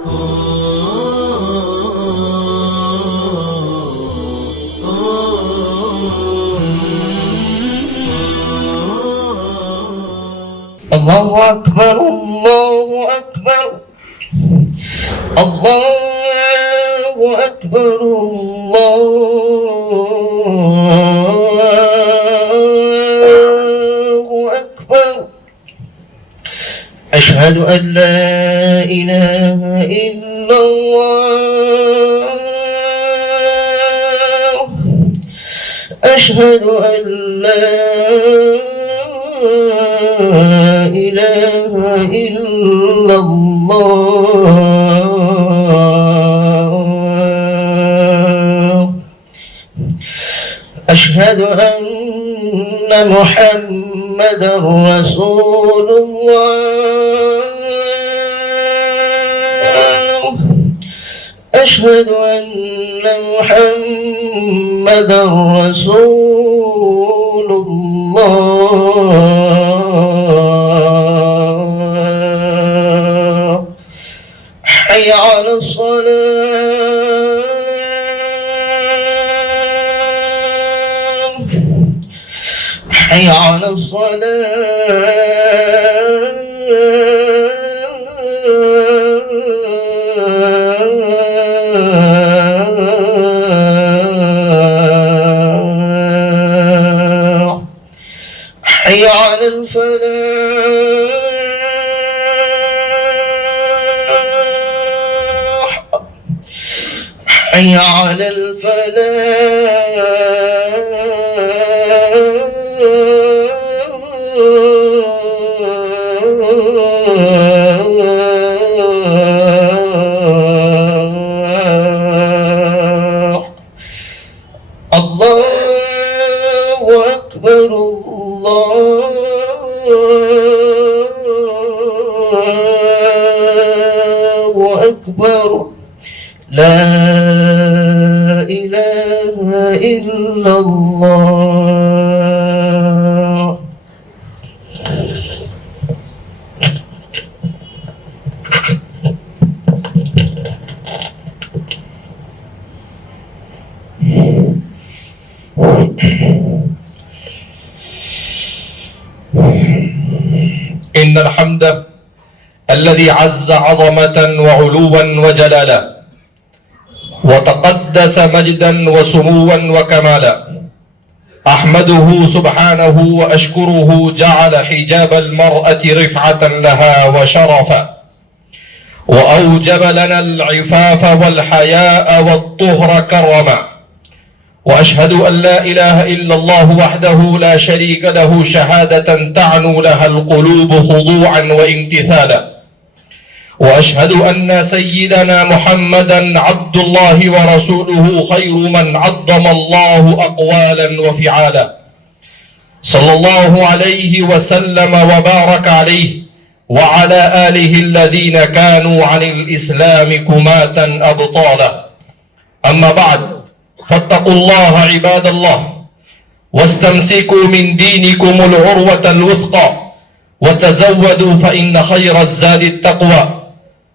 الله أكبر الله أكبر الله أكبر الله أكبر. أشهد أن لا إله إلا الله. أشهد أن لا إله إلا الله. أشهد أن محمدا رسول الله. أشهد أن محمدا رسول الله. حي على الصلاة. حي على الصلاة. حي على الفلاح. حي على الفلاح. الله أكبر الله أكبر. لا إله إلا الله. إن الحمد الذي عز عظمة وعلوا وجلالا وتقدس مجدا وسموا وكمالا، أحمده سبحانه وأشكره جعل حجاب المرأة رفعة لها وشرفا، وأوجب لنا العفاف والحياء والطهر كرما. وأشهد أن لا إله إلا الله وحده لا شريك له شهادة تعنو لها القلوب خضوعا وامتثالا. وأشهد أن سيدنا محمدا عبد الله ورسوله خير من عظم الله أقوالا وفعالا، صلى الله عليه وسلم وبارك عليه وعلى آله الذين كانوا عن الإسلام كماة أبطالا. أما بعد، فاتقوا الله عباد الله، واستمسكوا من دينكم العروة الوثقى، وتزودوا فإن خير الزاد التقوى،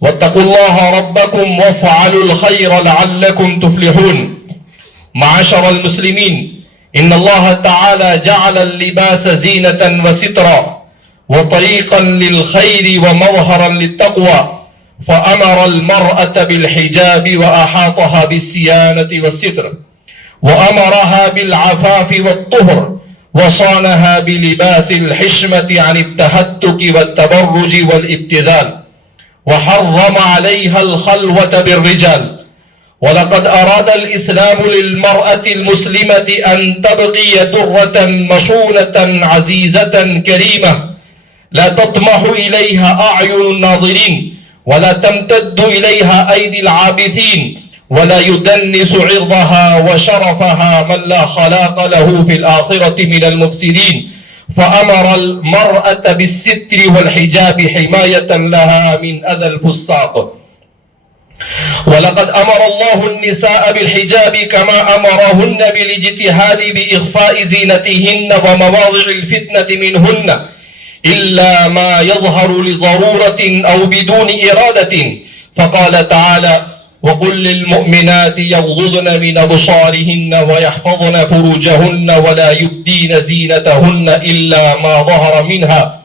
واتقوا الله ربكم وافعلوا الخير لعلكم تفلحون. معاشر المسلمين، إن الله تعالى جعل اللباس زينة وسترا وطريقا للخير ومظهرا للتقوى، فأمر المرأة بالحجاب وأحاطها بالصيانة والستر، وأمرها بالعفاف والطهر، وصانها بلباس الحشمة عن التهتك والتبرج والابتذال، وحرم عليها الخلوة بالرجال. ولقد أراد الإسلام للمرأة المسلمة أن تبقي درة مشونة عزيزة كريمة لا تطمح إليها أعين الناظرين، ولا تمتد إليها أيدي العابثين، ولا يدنس عرضها وشرفها من لا خلاق له في الآخرة من المفسدين. فأمر المرأة بالستر والحجاب حماية لها من أذى الفساق. ولقد أمر الله النساء بالحجاب كما أمرهن بالاجتهاد بإخفاء زينتهن ومواضع الفتنة منهن، إلا ما يظهر لضرورة أو بدون إرادة، فقال تعالى: وقل للمؤمنات يغضضن من أبصارهن ويحفظن فروجهن ولا يبدين زينتهن إلا ما ظهر منها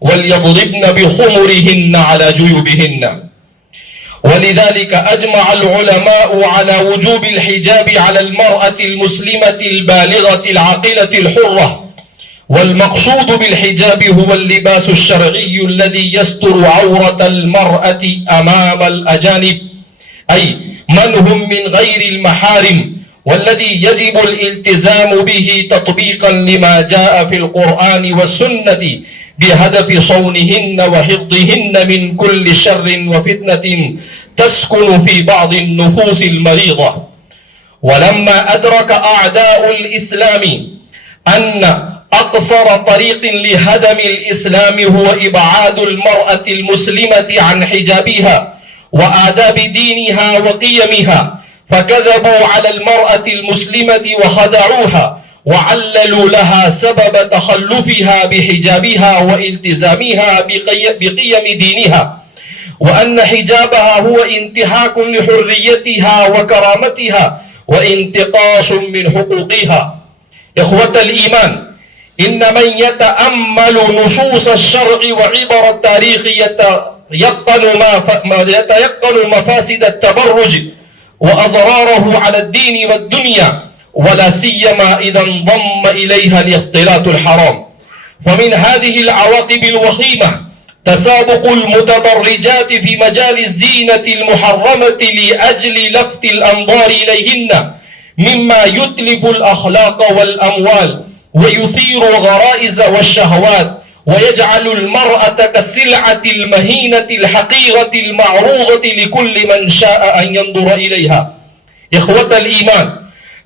وليضربن بخمرهن على جيوبهن. ولذلك أجمع العلماء على وجوب الحجاب على المرأة المسلمة البالغة العاقلة الحرة. والمقصود بالحجاب هو اللباس الشرعي الذي يستر عورة المرأة أمام الأجانب، أي من هم من غير المحارم، والذي يجب الالتزام به تطبيقا لما جاء في القرآن والسنة بهدف صونهن وحفظهن من كل شر وفتنة تسكن في بعض النفوس المريضة. ولما أدرك أعداء الإسلام أن أقصر طريق لهدم الإسلام هو إبعاد المرأة المسلمة عن حجابها وآداب دينها وقيمها، فكذبوا على المرأة المسلمة وخدعوها وعللوا لها سبب تخلفها بحجابها والتزامها بقيم دينها، وأن حجابها هو انتهاك لحريتها وكرامتها وانتقاص من حقوقها. إخوة الإيمان، إن من يتأمل نصوص الشرع وعبر التاريخ يتيقن مفاسد التبرج وأضراره على الدين والدنيا، ولا سيما إذا انضم إليها الاختلاط الحرام. فمن هذه العواقب الوخيمة تسابق المتبرجات في مجال الزينة المحرمة لأجل لفت الأنظار إليهن، مما يتلف الأخلاق والأموال ويثير الغرائز والشهوات، ويجعل المرأة كالسلعة المهينة الحقيرة المعروضة لكل من شاء أن ينظر إليها. إخوة الإيمان،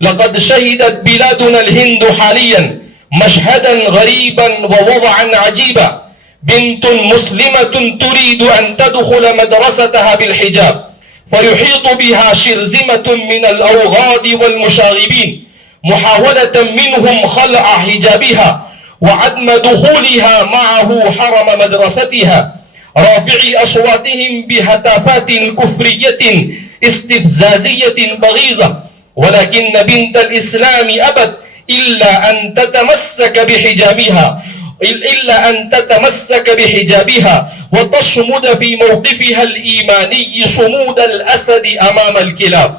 لقد شهدت بلادنا الهند حاليا مشهدا غريبا ووضعا عجيبا. بنت مسلمة تريد أن تدخل مدرستها بالحجاب، فيحيط بها شرذمة من الأوغاد والمشاغبين محاولة منهم خلع حجابها وعدم دخولها معه حرم مدرستها، رافعي أصواتهم بهتافات كفرية استفزازية بغيظة. ولكن بنت الإسلام أبت إلا أن تتمسك بحجابها وتصمد في موقفها الإيماني صمود الأسد أمام الكلاب،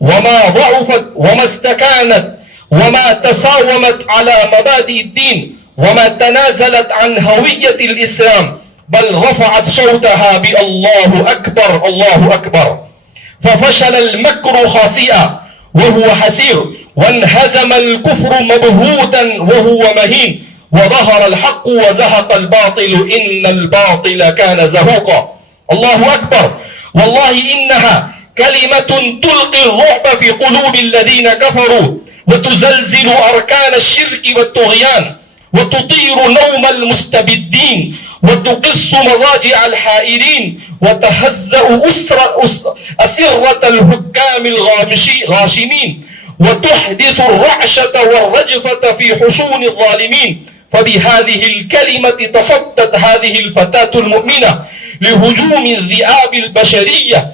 وما ضعفت وما استكانت وما تساومت على مبادئ الدين وما تنازلت عن هوية الإسلام، بل رفعت صوتها بالله أكبر الله أكبر. ففشل المكر خاسئا وهو حسير، وانهزم الكفر مبهوتا وهو مهين، وظهر الحق وزهق الباطل إن الباطل كان زهوقا. الله أكبر. والله إنها كلمة تلقي الرعب في قلوب الذين كفروا، وتزلزل أركان الشرك والطغيان، وتطير نوم المستبدين، وتقص مضاجع الحائرين، وتهزأ أسرة الحكام الغاشمين، وتحدث الرعشة والرجفة في حصون الظالمين. فبهذه الكلمة تصدت هذه الفتاة المؤمنة لهجوم الذئاب البشرية،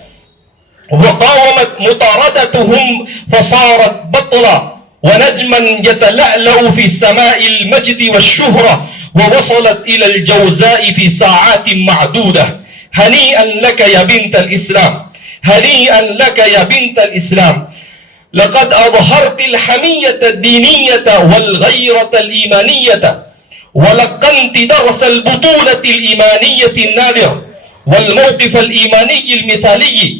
وقاومت مطاردتهم فصارت بطلا ونجما يتلألأ في سماء المجد والشهرة، ووصلت إلى الجوزاء في ساعات معدودة. هنيئا لك يا بنت الإسلام، هنيئا لك يا بنت الإسلام، لقد أظهرت الحمية الدينية والغيرة الإيمانية، ولقنت درس البطولة الإيمانية النادر والموقف الإيماني المثالي،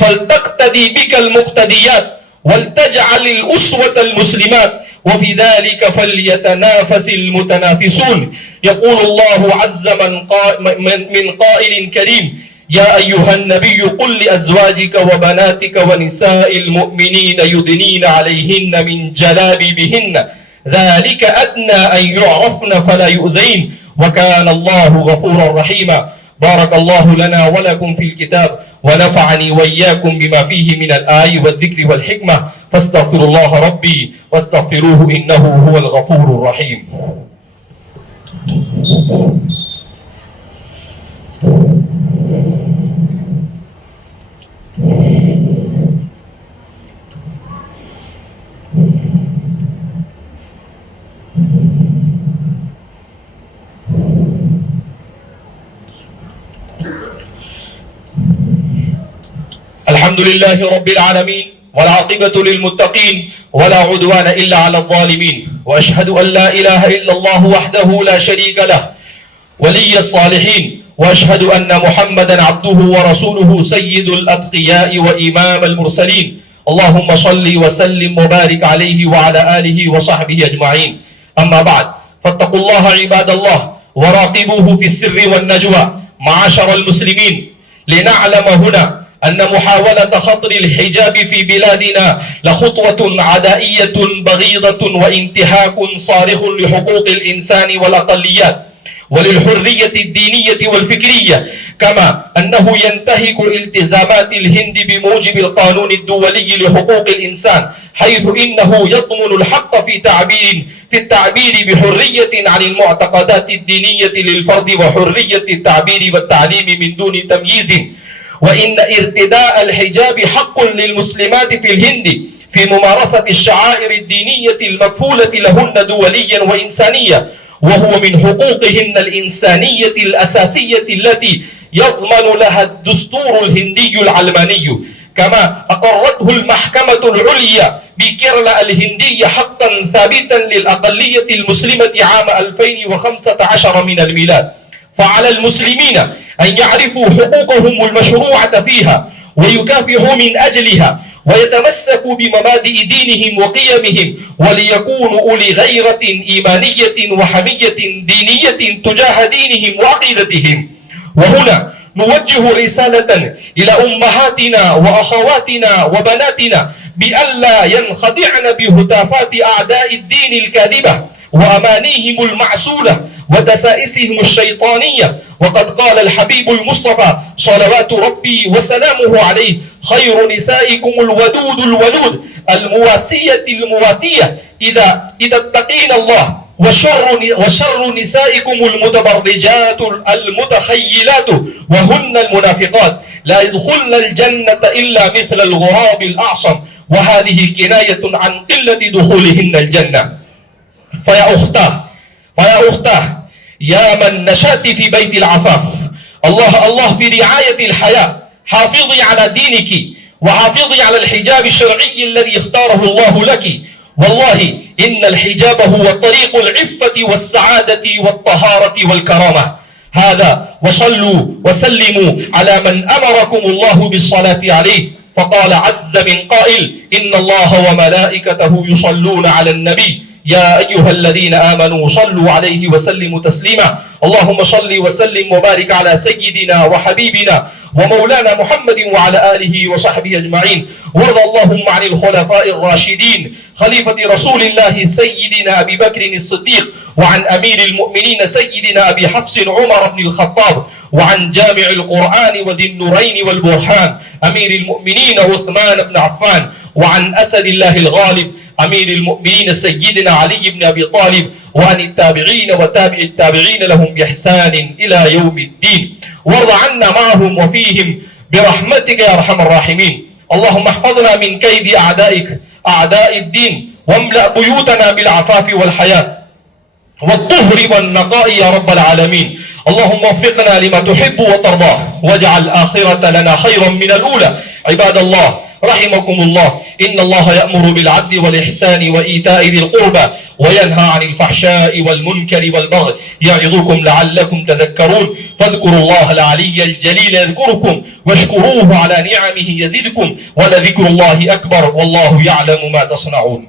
فلتقتدي بك المقتديات، ولتجعل الأسوة المسلمات، وفي ذلك فليتنافس المتنافسون. يقول الله عز من قائل كريم: يا أيها النبي قل لأزواجك وبناتك ونساء المؤمنين يدنين عليهن من جلابيبهن ذلك أدنى أن يعرفن فلا يؤذين وكان الله غفورا رحيما. بارك الله لنا ولكم في الكتاب، ونفعني وإياكم بما فيه من الآي والذكر والحكمة، فاستغفروا الله ربي واستغفروه إنه هو الغفور الرحيم. الحمد لله رب العالمين والعاقبة للمتقين ولا عدوان إلا على الظالمين وأشهد أن لا إله إلا الله وحده لا شريك له ولي الصالحين وأشهد أن محمدا عبده ورسوله سيد الأتقياء وإمام المرسلين اللهم صل وسلم وبارك عليه وعلى آله وصحبه أجمعين أما بعد فاتقوا الله عباد الله وراقبوه في السر والنجوى معاشر المسلمين لنعلم هنا أن محاولة خطر الحجاب في بلادنا لخطوة عدائية بغيضة وانتهاك صارخ لحقوق الإنسان والأقليات وللحرية الدينية والفكرية كما أنه ينتهك التزامات الهند بموجب القانون الدولي لحقوق الإنسان حيث إنه يضمن الحق في التعبير بحرية عن المعتقدات الدينية للفرد وحرية التعبير والتعليم من دون تمييز وإن ارتداء الحجاب حق للمسلمات في الهند في ممارسة الشعائر الدينية المكفولة لهن دوليا وإنسانيا وهو من حقوقهن الإنسانية الأساسية التي يضمن لها الدستور الهندي العلماني كما أقرته المحكمة العليا بكيرلا الهندية حقا ثابتا للأقلية المسلمة عام 2015 من الميلاد فعلى المسلمين أن يعرفوا حقوقهم المشروعة فيها ويكافحوا من أجلها ويتمسكوا بمبادئ دينهم وقيمهم وليكونوا أولي غيرة إيمانية وحمية دينية تجاه دينهم وعقيدتهم وهنا نوجه رسالة إلى أمهاتنا وأخواتنا وبناتنا بألا ينخدعن بهتافات أعداء الدين الكاذبة وأمانيهم المعسولة ودسائسهم الشيطانية وقد قال الحبيب المصطفى صلوات ربي وسلامه عليه خير نسائكم الودود الولود المواسية المواتية إذا اتقين الله وشر نسائكم المتبرجات المتخيلات وهن المنافقات لا يدخلن الجنة إلا مثل الغراب الأعصم وهذه كناية عن قلة دخولهن الجنة فيا أختاه يا من نشأت في بيت العفاف الله في رعاية الحياة حافظي على دينك وحافظي على الحجاب الشرعي الذي اختاره الله لك والله إن الحجاب هو طريق العفة والسعادة والطهارة والكرامة هذا وصلوا وسلموا على من أمركم الله بالصلاة عليه فقال عز من قائل إن الله وملائكته يصلون على النبي يا أيها الذين آمنوا صلوا عليه وسلموا تسليما اللهم صل وسلم وبارك على سيدنا وحبيبنا ومولانا محمد وعلى آله وصحبه أجمعين وارض اللهم عن الخلفاء الراشدين خليفة رسول الله سيدنا أبي بكر الصديق وعن أمير المؤمنين سيدنا أبي حفص عمر بن الخطاب وعن جامع القرآن وذي النورين والبرهان أمير المؤمنين عثمان بن عفان وعن أسد الله الغالب أمير المؤمنين سيدنا علي بن أبي طالب وعن التابعين وتابع التابعين لهم بإحسان إلى يوم الدين وارض عنا معهم وفيهم برحمتك يا أرحم الراحمين اللهم احفظنا من كيد أعدائك أعداء الدين واملأ بيوتنا بالعفاف والحياة والطهر والنقاء يا رب العالمين اللهم وفقنا لما تحب وترضاه واجعل الآخرة لنا خيرا من الأولى عباد الله رحمكم الله إن الله يأمر بالعدل والإحسان وإيتاء ذي القربى وينهى عن الفحشاء والمنكر والبغي يعظكم لعلكم تذكرون فاذكروا الله العلي الجليل يذكركم واشكروه على نعمه يزدكم ولذكر الله أكبر والله يعلم ما تصنعون